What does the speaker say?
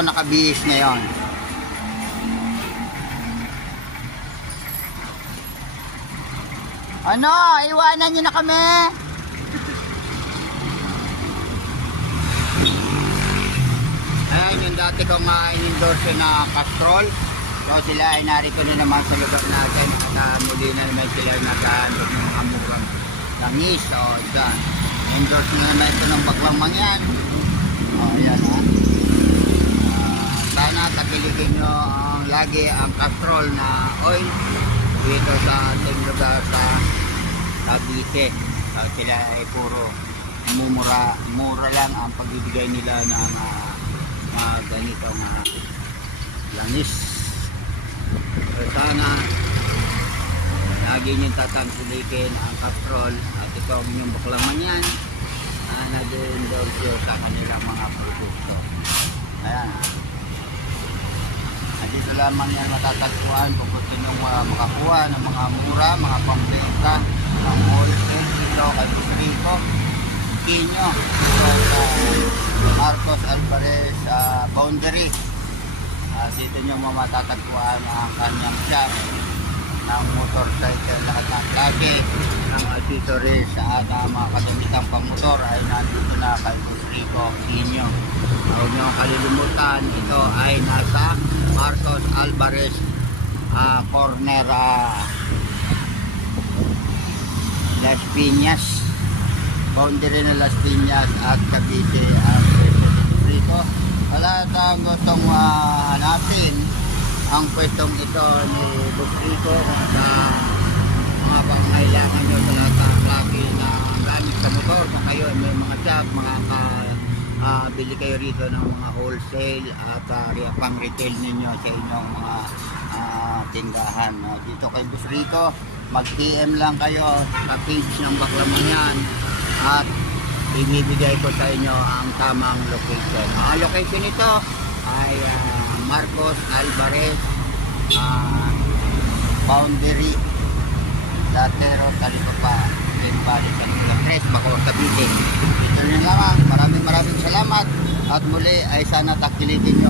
Nakabihis ngayon. Ano? Iwanan nyo na kami? Ayan yung dati kong in-endorse na Castrol. So sila ay narito na naman sa lugar natin. At muli na naman sila nag-aandog ng mga murang langis. So dyan. Endorse na naman ito ng baklang mangyan. O yan ha. Sana takiligin nyo lagi ang Castrol na oil dito sa ating lugar sa Cavite. So sila ay puro mura lang ang pagbibigay nila ng ganitong langis. So sana lagi nyo tatangkulikin ang Castrol at ikaw yung baklang mangyan na nag-endorse sa kanilang mga produkto. Ayan. At dito lamang yan matatagpuan kung gusto nyo makakuha ng mga mura, mga pambenta, mga wholesale dito kay Busrico, Kinyo, dito sa Marcos Alvarez boundary. Dito nyo matatagpuan ang kanyang shop ng motorcycle, lahat ng klase ng accessories at mga kagamitan pang motor ay nandito na kay Busrico, Kinyo. Huwag nyo kalilimutan, ito ay nasa Marcos Alvarez corner Las Piñas, boundary na Las Piñas at Cavite ang Busrico. Wala tayong gustong hanapin ang pwestong ito ni Busrico kung sa mga pangailangan nyo sa lahat ng klase na gamit sa motor. Kung kayo may mga shop, bili kayo rito ng mga wholesale at pang retail ninyo sa inyong mga tindahan. Dito kay Busrico, mag-PM lang kayo sa page ng Baklang Mangyan at ibibigay ko sa inyo ang tamang location. Ang location nito ay Marcos Alvarez boundary Latero, Talipapa, Limbali, San Andres, Bacoor, Cavite. Ito rin lang. Maraming salamat at muli ay sana takilitin nyo